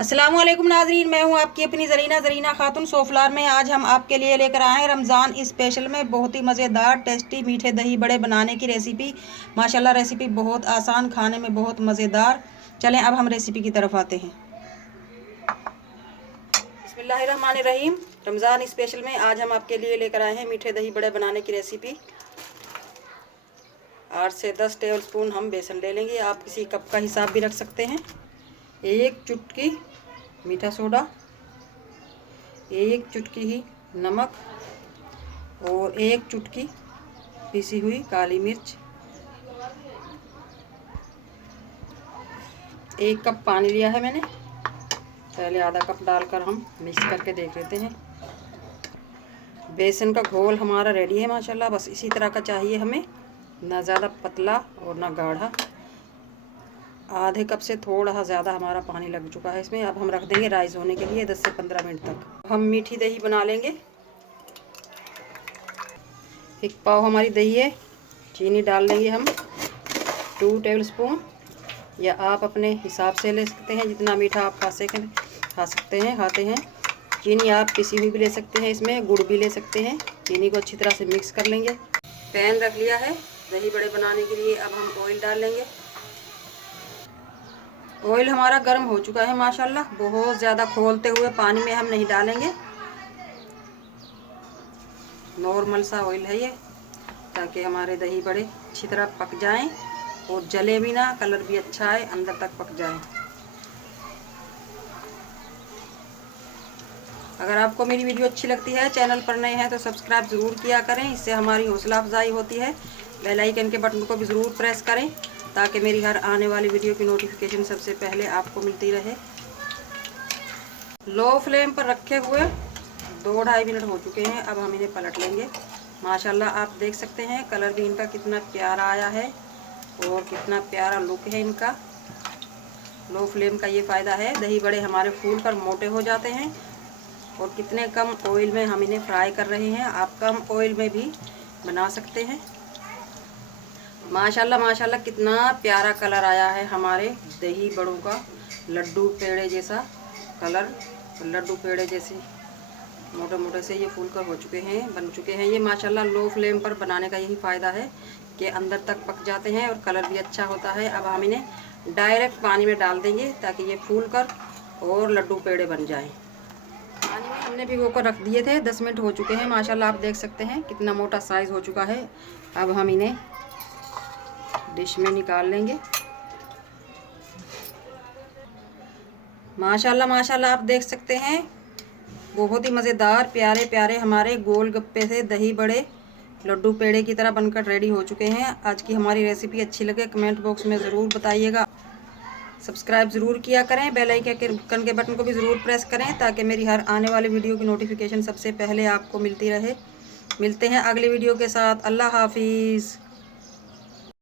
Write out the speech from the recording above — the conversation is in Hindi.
अस्सलाम वालेकुम नाजरीन, मैं हूं आपकी अपनी ज़रीना खातून सोफलार में। आज हम आपके लिए लेकर आए हैं रमज़ान स्पेशल में बहुत ही मज़ेदार टेस्टी मीठे दही बड़े बनाने की रेसिपी। माशाल्लाह रेसिपी बहुत आसान, खाने में बहुत मज़ेदार। चलें अब हम रेसिपी की तरफ आते हैं। बिस्मिल्लाहिर्रहमानिर्रहीम। रमज़ान स्पेशल में आज हम आपके लिए लेकर आए हैं मीठे दही बड़े बनाने की रेसिपी। 8 से 10 टेबल स्पून हम बेसन ले लेंगे। आप किसी कप का हिसाब भी रख सकते हैं। 1 चुटकी मीठा सोडा, 1 चुटकी ही नमक और 1 चुटकी पीसी हुई काली मिर्च। 1 कप पानी लिया है मैंने। पहले आधा कप डालकर हम मिक्स करके देख लेते हैं। बेसन का घोल हमारा रेडी है माशाल्लाह। बस इसी तरह का चाहिए हमें, ना ज़्यादा पतला और ना गाढ़ा। आधे कप से थोड़ा ज़्यादा हमारा पानी लग चुका है इसमें। अब हम रख देंगे राइस होने के लिए 10 से 15 मिनट तक। हम मीठी दही बना लेंगे। 1 पाव हमारी दही है। चीनी डाल लेंगे हम 2 टेबल स्पून, या आप अपने हिसाब से ले सकते हैं जितना मीठा आप खा सकते हैं खाते हैं। चीनी आप पिसी हुई भी ले सकते हैं, इसमें गुड़ भी ले सकते हैं। चीनी को अच्छी तरह से मिक्स कर लेंगे। पैन रख लिया है दही बड़े बनाने के लिए। अब हम ऑयल डाल लेंगे। ऑयल हमारा गर्म हो चुका है माशाल्लाह। बहुत ज़्यादा खोलते हुए पानी में हम नहीं डालेंगे, नॉर्मल सा ऑयल है ये, ताकि हमारे दही बड़े अच्छी तरह पक जाएं और जले भी ना, कलर भी अच्छा आए, अंदर तक पक जाएं। अगर आपको मेरी वीडियो अच्छी लगती है, चैनल पर नए हैं तो सब्सक्राइब ज़रूर किया करें, इससे हमारी हौसला अफजाई होती है। बेल आइकन के बटन को भी ज़रूर प्रेस करें ताकि मेरी हर आने वाली वीडियो की नोटिफिकेशन सबसे पहले आपको मिलती रहे। लो फ्लेम पर रखे हुए 2-2.5 मिनट हो चुके हैं। अब हम इन्हें पलट लेंगे। माशाल्लाह आप देख सकते हैं कलर भी इनका कितना प्यारा आया है और कितना प्यारा लुक है इनका। लो फ्लेम का ये फ़ायदा है, दही बड़े हमारे फूल कर मोटे हो जाते हैं। और कितने कम ऑयल में हम इन्हें फ्राई कर रहे हैं। आप कम ऑयल में भी बना सकते हैं। माशाल्लाह माशाल्लाह कितना प्यारा कलर आया है हमारे दही बड़ों का। लड्डू पेड़े जैसा कलर, लड्डू पेड़े जैसे मोटे मोटे से ये फूल कर हो चुके हैं, बन चुके हैं ये माशाल्लाह। लो फ्लेम पर बनाने का यही फ़ायदा है कि अंदर तक पक जाते हैं और कलर भी अच्छा होता है। अब हम इन्हें डायरेक्ट पानी में डाल देंगे ताकि ये फूल कर और लड्डू पेड़े बन जाएं। पानी में हमने भिगो कर रख दिए थे। 10 मिनट हो चुके हैं माशाल्लाह। आप देख सकते हैं कितना मोटा साइज़ हो चुका है। अब हम इन्हें डिश में निकाल लेंगे। माशाल्लाह माशाल्लाह आप देख सकते हैं बहुत ही मज़ेदार प्यारे प्यारे हमारे गोल गप्पे से दही बड़े लड्डू पेड़े की तरह बनकर रेडी हो चुके हैं। आज की हमारी रेसिपी अच्छी लगे कमेंट बॉक्स में ज़रूर बताइएगा। सब्सक्राइब ज़रूर किया करें, बेल आइकन के बटन को भी ज़रूर प्रेस करें ताकि मेरी हर आने वाली वीडियो की नोटिफिकेशन सबसे पहले आपको मिलती रहे। मिलते हैं अगली वीडियो के साथ। अल्लाह हाफिज़।